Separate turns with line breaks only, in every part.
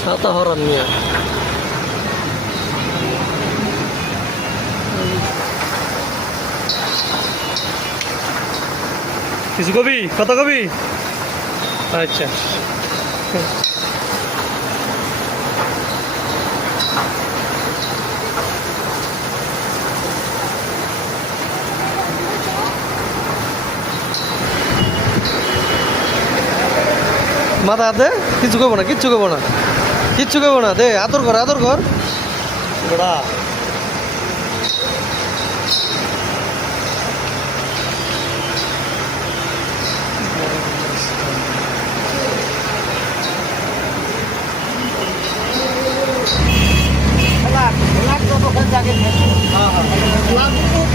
ছাতা হরান মিয়া। কিছু কবি? কত কবি? আচ্ছা। মাথা হাতে? কিচ্ছু করব না, কিচ্ছু করব না। কিচ্ছু করব না দে আদর কর আদর কর গোড়া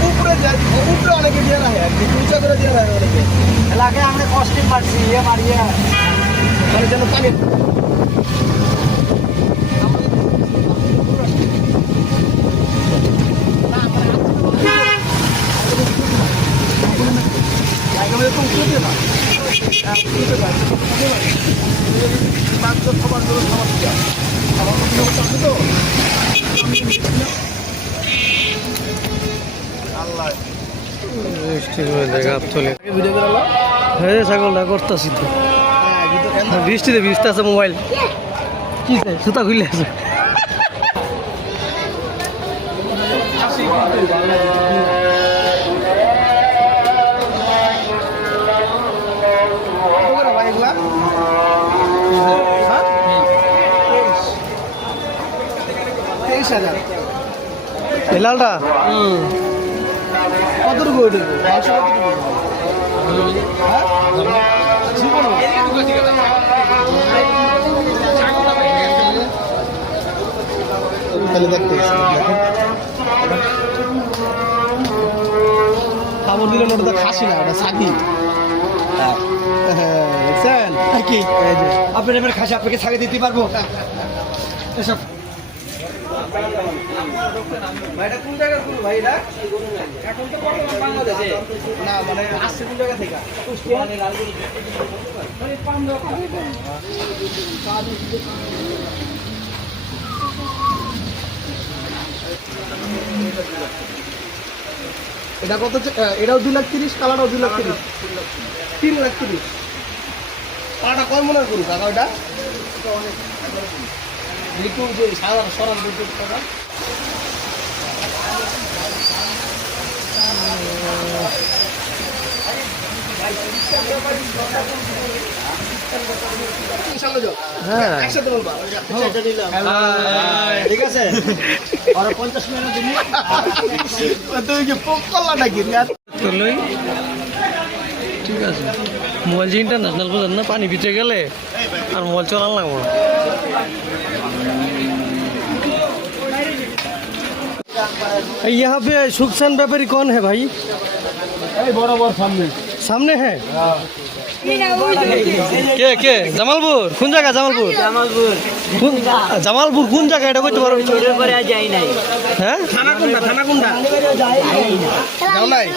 উপরে যায় উপরে অনেকে দিয়ে রাখে আর কি উঁচা করে দিয়ে রাখে অনেকে
এলাকায় আমরা কষ্টে মারছি ইয়ে মারিয়ে
মানে যেন পানি করে আলো
হ্যাঁ ছাগলটা করতেছি তো বৃষ্টিতে ভিজতে আছে মোবাইল কি সুতা খুলে আছে
তেইশ হাজার।
এই লালটা
কতটুকু ওইটুকু একশো তাহলে দেখতে খবর দিলেন ওটা তো খাসি না ওটা সাকি। হ্যাঁ দেখছেন? কি
আপনার এবার খাসি আপনাকে ছাগে দিতে পারব। এসব
ভাইটা কোন জায়গার গরু ভাই এটা এখন তো বর্তমান বাংলাদেশে। না মানে আসছে কোন জায়গা থেকে? এটা কত? এটাও দুই লাখ তিরিশ, কালারটাও দুই লাখ তিরিশ। তিন লাখ তিরিশ। কালারটা কয় মনে করু কাকা ওটা একটু যে সারা সরান দুটো টাকা ইনশাআল্লাহ যাও।
হ্যাঁ।
একসাথে বলবা
ঠিক আছে?
মোবাইল যে ইন্টারন্যাশনাল বোঝেন না পানি ভিতরে গেলে আর মোবাইল চলান লাগবো না। यहाँ पे सुखसान व्यापारी कौन है भाई
এই বরাবর সামনে
सामने है কে কে জামালপুর কোন জায়গা জামালপুর
জামালপুর
কোন- জামালপুর কোন জায়গা এটা কইতে পারো
চোরের পরে আর যাই নাই
হ্যাঁ
থানা কোনটা থানা কোনটা যাও নাই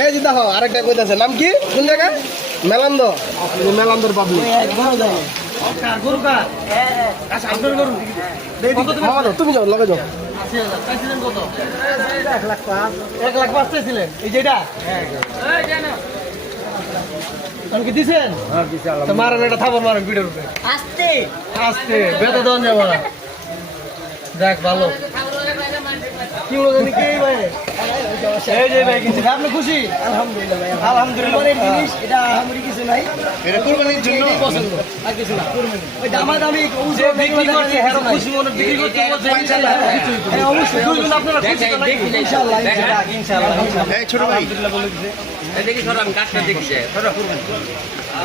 এই যে দেখো আরেকটা কইতাছে নাম কি কোন জায়গা মেলান্দ মেলান্দর পাবলিক
আচ্ছা আপনার গরু?
তুমি যাও লগে যাও।
এক লাখ পাঁচ। এক লাখ পাঁচ চাইছিলেন। এই যেটা? আমি কি দিছেন? তো মারেন এটা থাপড় মারেন পিঠের উপরে।
আসতে।
আস্তে বেতা দেওয়া যাব না দেখ ভালো। কি হলো জানি কে ভাই? এই যে ভাই কিনছি আপনি খুশি?
আলহামদুলিল্লাহ ভাই
আলহামদুলিল্লাহ
কোরবানির জিনিস এটা আহামরি কিছু নাই।
এটা কুরবানির জন্য?
পছন্দ আর কিছু না
ওই দামাদামি
যে বিক্রি করছে হ্যাঁ খুশি মনে বিক্রি করতে বলছে ইনশাআল্লাহ হ্যাঁ অবশ্যই দুইজন আপনারা খুশি তো
ইনশাআল্লাহ ইনশাআল্লাহ
ইনশাআল্লাহ।
এই ছোট ভাই।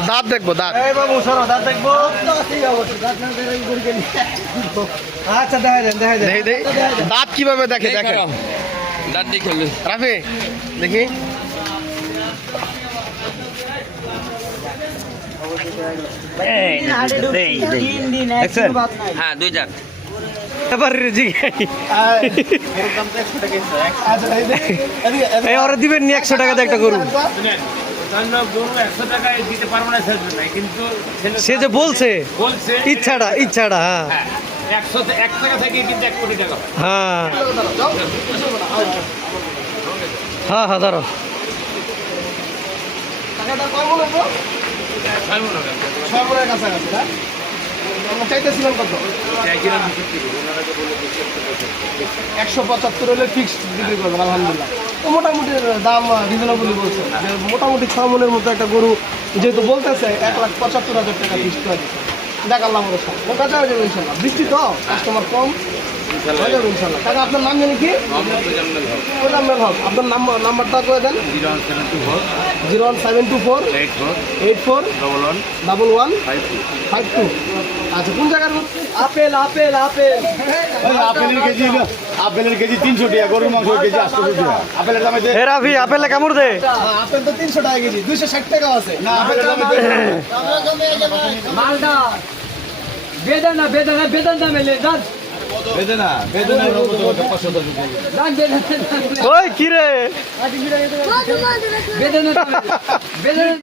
দাঁত দেখব দাঁত।
এই বাবু সরো দাঁত দেখব। আচ্ছা দেখা দেন দেখা দেন।
দেখি দাঁত কীভাবে দেখে দেখে
দিয়ে খেলবে
রাফি দেখি
হ্যাঁ দুই
আচ্ছা এই
ওরা দিবেন নি একশো টাকা দিয়ে একটা গরু সে যে বলছে
বলছে
ইচ্ছাটা ইচ্ছাটা হ্যাঁ
হ্যাঁ একশো এক টাকা থেকে কিন্তু এক কোটি টাকা হ্যাঁ।
হ্যাঁ। হ্যাঁ ধরো
টাকাটা কয় মনে হতো
ছয় মনে হবে।
ছয় মনের কাছাকাছি না আমরা চাইতেছিলাম কত। একশো পঁচাত্তর হলে ফিক্সড বিক্রি করবেন আলহামদুলিল্লাহ। তো মোটামুটি দাম রিজনেবলই বলছে। মোটামুটি ছয় মনের মতো একটা গরু যেহেতু বলতেছে এক লাখ পঁচাত্তর হাজার টাকা ফিক্সড করে দিচ্ছে দেখ আল্লাহ আমাদের সাথে বেচা হয়ে যাবে ইনশাল্লাহ বৃষ্টি তো? কাস্টমার কম? হয়ে যাবে ইনশাল্লাহ টাকা আপনার নাম জানি কি?
মোহাম্মদ মোজাম্মেল হক,
আপনার নাম্বার নাম্বারটা করে দেন।
Zero one seven two four,
zero one seven two four.
Eight four,
eight four.
Double one,
double one.
Five two.
Five two. আচ্ছা কোন জায়গার আপেল আপেল আপেল।
আপেলের কেজি আপেলের কেজি তিনশো টাকা গরুর মাংস কেজি আটশো টাকা। আপেলের দামে
এ রাফি আপেলে কামড় দে?
আপেল তো তিনশো টাকা কেজি। দুইশো ষাট টাকাও আছে।
না আপেলের দামে
মালদা। বেদানা বেদানা বেদানা মেলে দাঁত
বেদনা বেদনা পাঁচশো দশ টাকা
দাঁত বেদানা
ওই কি রে
বেদানা বেদানা